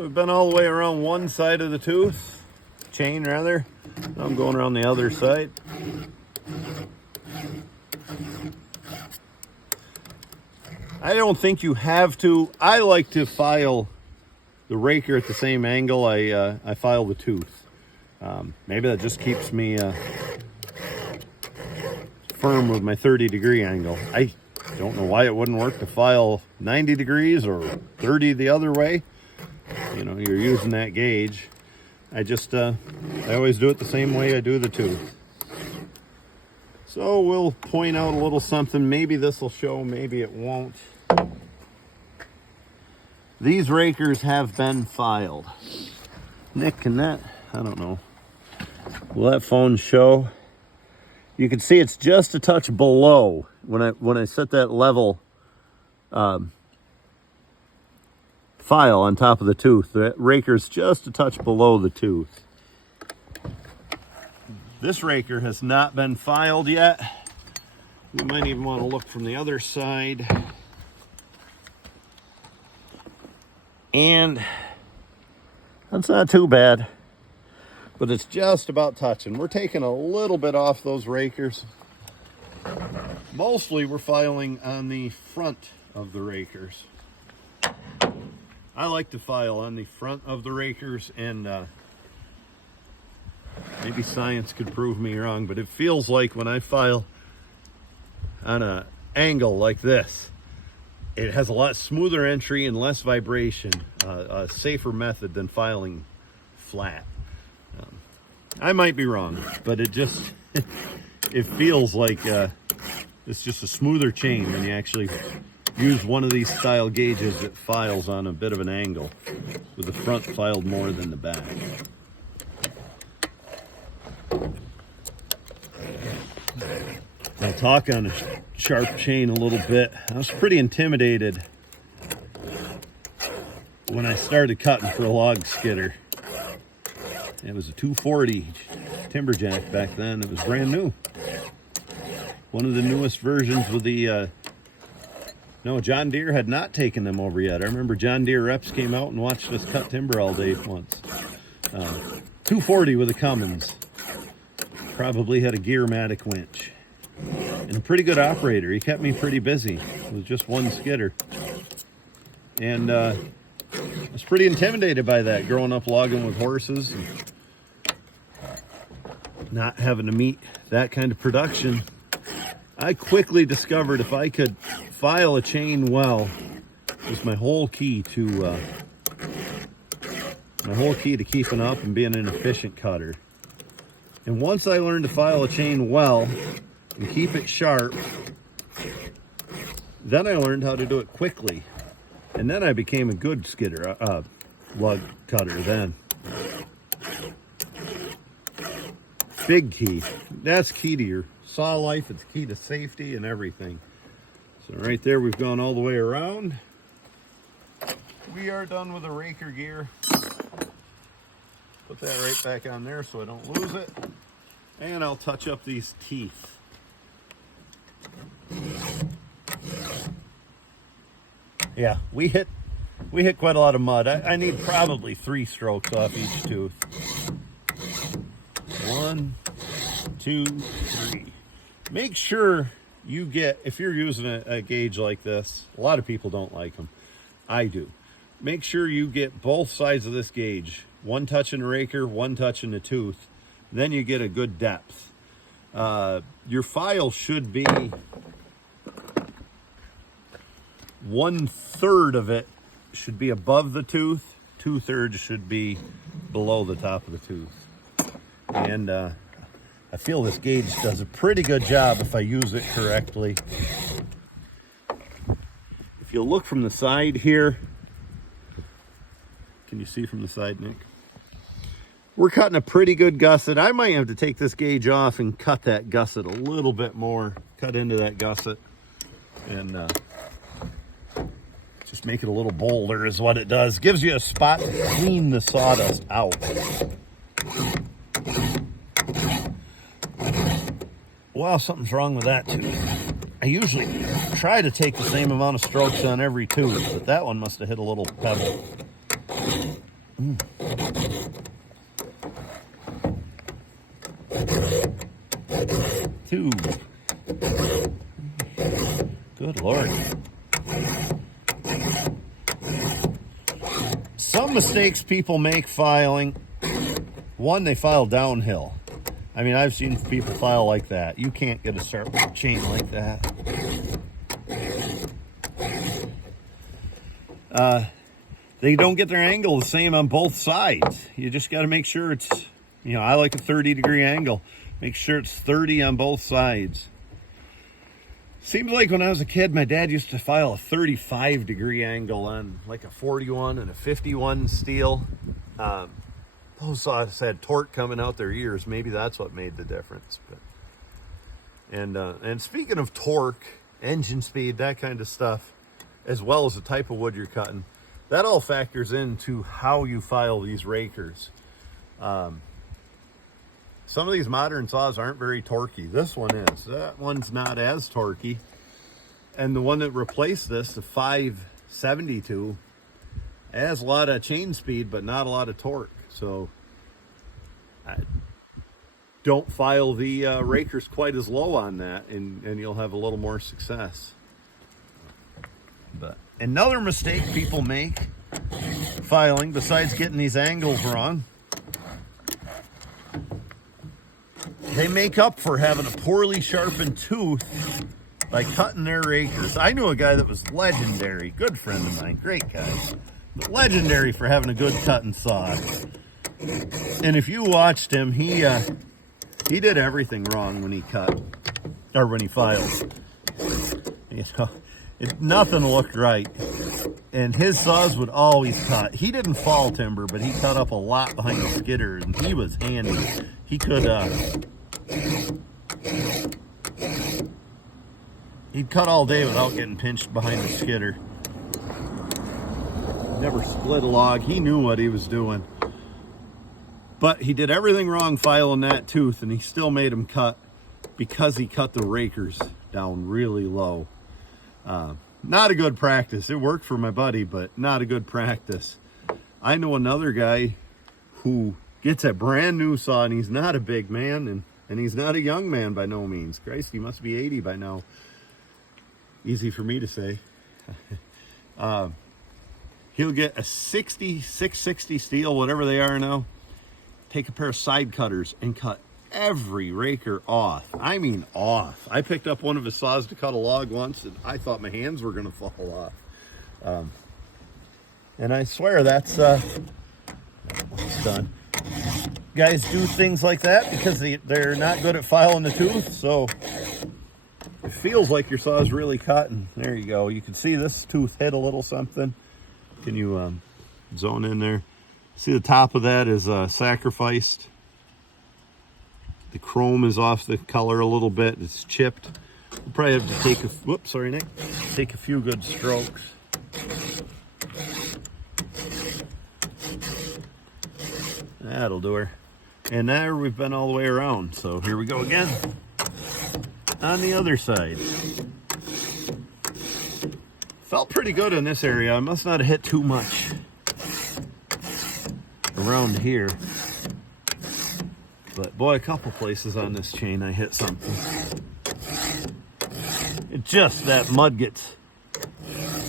So we've been all the way around one side of the tooth, chain rather. Now I'm going around the other side. I don't think you have to. I like to file the raker at the same angle I file the tooth. Maybe that just keeps me firm with my 30-degree angle. I don't know why it wouldn't work to file 90 degrees or 30 the other way. You know, you're using that gauge. I always do it the same way I do the tooth. So we'll point out a little something. Maybe this will show, maybe it won't. These rakers have been filed. Nick, can that, I don't know. Will that phone show? You can see it's just a touch below when I set that level file on top of the tooth. The raker's just a touch below the tooth. This raker has not been filed yet. You might even want to look from the other side. And that's not too bad, but it's just about touching. We're taking a little bit off those rakers. Mostly we're filing on the front of the rakers. I like to file on the front of the rakers, and maybe science could prove me wrong, but it feels like when I file on an angle like this, it has a lot smoother entry and less vibration, a safer method than filing flat. I might be wrong, but it just, it feels like it's just a smoother chain when you actually use one of these style gauges that files on a bit of an angle, with the front filed more than the back. I'll talk on a sharp chain a little bit. I was pretty intimidated when I started cutting for a log skidder. It was a 240 Timberjack back then. It was brand new. One of the newest versions with the, no, John Deere had not taken them over yet. I remember John Deere reps came out and watched us cut timber all day once. 240 with a Cummins. Probably had a Gearmatic winch. And a pretty good operator. He kept me pretty busy with just one skidder. And I was pretty intimidated by that, growing up logging with horses and not having to meet that kind of production. I quickly discovered if I could file a chain well, was my whole key to keeping up and being an efficient cutter. And once I learned to file a chain well and keep it sharp, then I learned how to do it quickly. And then I became a good skidder, lug cutter then. Big key. That's key to your saw life. It's key to safety and everything. So right there, we've gone all the way around. We are done with the raker gear. Put that right back on there so I don't lose it. And I'll touch up these teeth. Yeah, we hit quite a lot of mud. I need probably 3 strokes off each tooth. 1, 2, 3. Make sure you get, if you're using a gauge like this, a lot of people don't like them. I do. Make sure you get both sides of this gauge. One touching the raker, one touching the tooth. Then you get a good depth. Your file should be 1/3 of it should be above the tooth. 2/3 should be below the top of the tooth. And I feel this gauge does a pretty good job if I use it correctly. If you look from the side here, can you see from the side, Nick? We're cutting a pretty good gusset. I might have to take this gauge off and cut that gusset a little bit more. Cut into that gusset and just make it a little bolder is what it does. Gives you a spot to clean the sawdust out. Well, something's wrong with that tooth. I usually try to take the same amount of strokes on every tooth, but that one must have hit a little pebble. Two. Good Lord. Some mistakes people make filing. One, they file downhill. I mean, I've seen people file like that. You can't get a sharp chain like that. They don't get their angle the same on both sides. You just got to make sure it's, you know, I like a 30-degree angle. Make sure it's 30 on both sides. Seems like when I was a kid, my dad used to file a 35-degree angle on like a 41 and a 51 steel. Those saws had torque coming out their ears. Maybe that's what made the difference. But and speaking of torque, engine speed, that kind of stuff, as well as the type of wood you're cutting, that all factors into how you file these rakers. Some of these modern saws aren't very torquey. This one is. That one's not as torquey. And the one that replaced this, the 572, has a lot of chain speed, but not a lot of torque. So I don't file the rakers quite as low on that, and you'll have a little more success. But another mistake people make filing, besides getting these angles wrong, they make up for having a poorly sharpened tooth by cutting their rakers. I knew a guy that was legendary, good friend of mine, great guy, but legendary for having a good cutting saw. And if you watched him, he did everything wrong when he cut, or when he filed. You know, nothing looked right. And his saws would always cut. He didn't fall timber, but he cut up a lot behind the skidder, and he was handy. He could, he'd cut all day without getting pinched behind the skidder. Never split a log. He knew what he was doing. But he did everything wrong filing that tooth, and he still made him cut because he cut the rakers down really low. Not a good practice. It worked for my buddy, but not a good practice. I know another guy who gets a brand new saw, and he's not a big man, and he's not a young man by no means. Christ, he must be 80 by now. Easy for me to say. He'll get a 660 steel, whatever they are now, take a pair of side cutters and cut every raker off. I mean off. I picked up one of his saws to cut a log once, and I thought my hands were going to fall off. And I swear that's done. Guys do things like that because they're not good at filing the tooth, so it feels like your saw is really cutting. There you go. You can see this tooth hit a little something. Can you zone in there? See the top of that is sacrificed. The chrome is off the color a little bit. It's chipped. We'll probably have to take a, whoops, sorry Nick, take a few good strokes. That'll do her. And there we've been all the way around. So here we go again on the other side. Felt pretty good in this area. I must not have hit too much around here. But boy, a couple places on this chain I hit something. It just, that mud gets,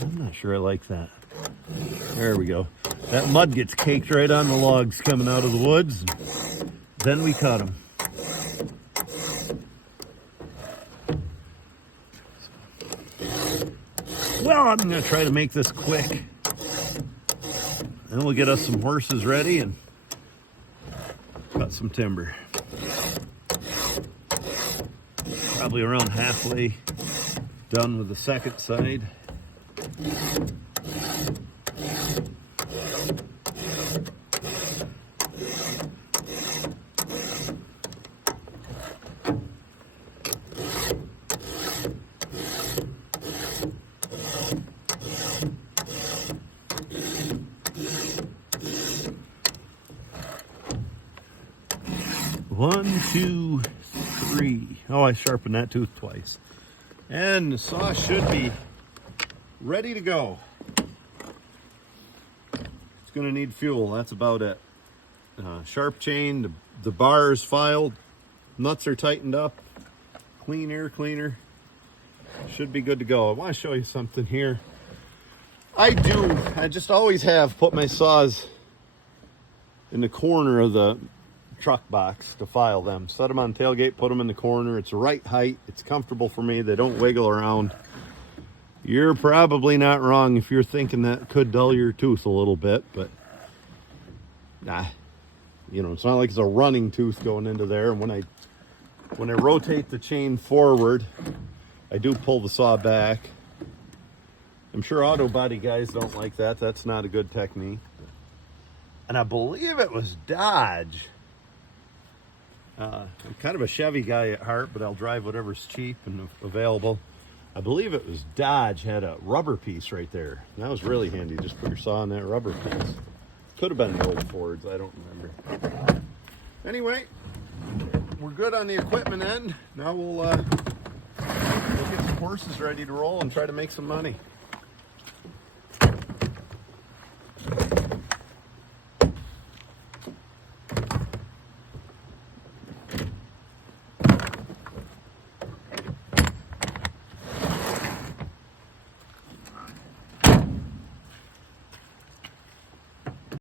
I'm not sure I like that. There we go. That mud gets caked right on the logs coming out of the woods. Then we cut them. Well, I'm going to try to make this quick. Then we'll get us some horses ready and cut some timber. Probably around halfway done with the second side. One, two, three. Oh, I sharpened that tooth twice. And the saw should be ready to go. going to need fuel. That's about it. Sharp chain, the bar is filed, nuts are tightened up, clean air cleaner. Should be good to go. I want to show you something here. I just always have put my saws in the corner of the truck box to file them. Set them on tailgate, put them in the corner. It's the right height. It's comfortable for me. They don't wiggle around. You're probably not wrong if you're thinking that could dull your tooth a little bit, but nah. You know, it's not like it's a running tooth going into there. And when I rotate the chain forward, I do pull the saw back. I'm sure auto body guys don't like that. That's not a good technique. And I believe it was Dodge. I'm kind of a Chevy guy at heart, but I'll drive whatever's cheap and available. I believe it was Dodge had a rubber piece right there. And that was really handy. Just put your saw in that rubber piece. Could have been the old Fords. I don't remember. Anyway, we're good on the equipment end. Now we'll get some horses ready to roll and try to make some money.